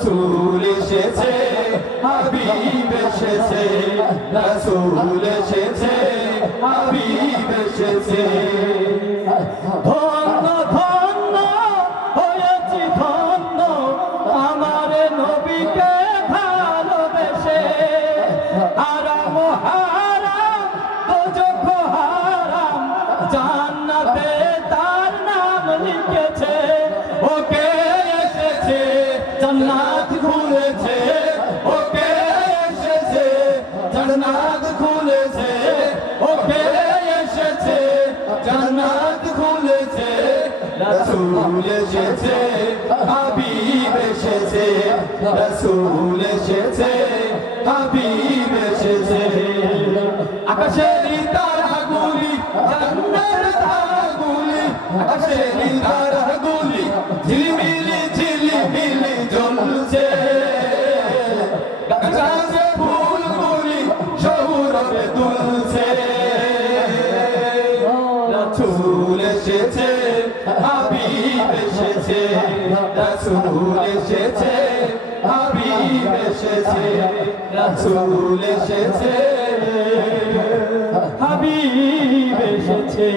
রাসূল এসেছে হাবিব এসেছে রাসূল এসেছে হাবিব এসেছে ধন্য ধন্য হয়েছি ধন্য আমার নবীকে ভালোবেসে হারাম হারাম দোজখ হারাম জান্নাতে তার নাম লিখেছে ওকে এসেছে জান্নাত খুলেছে ওকে এসেছে জান্নাত খুলেছে ওকে এসেছে জান্নাত খুলেছে রাসূল এসেছে হাবিব এসেছে রাসূল এসেছে হাবিব এসেছে আকাশের তারাগুলি জান্নাতের তারাগুলি আকাশের তারাগুলি ঝিলিমিলি ঝিলিমিলি জ্বলছে গাছে ফুলগুলি সৌরভে দুলছে রাসূল এসেছে হাবিব এসেছে রাসূল এসেছে হাবিব এসেছে রাসূল এসেছে হাবিব এসেছে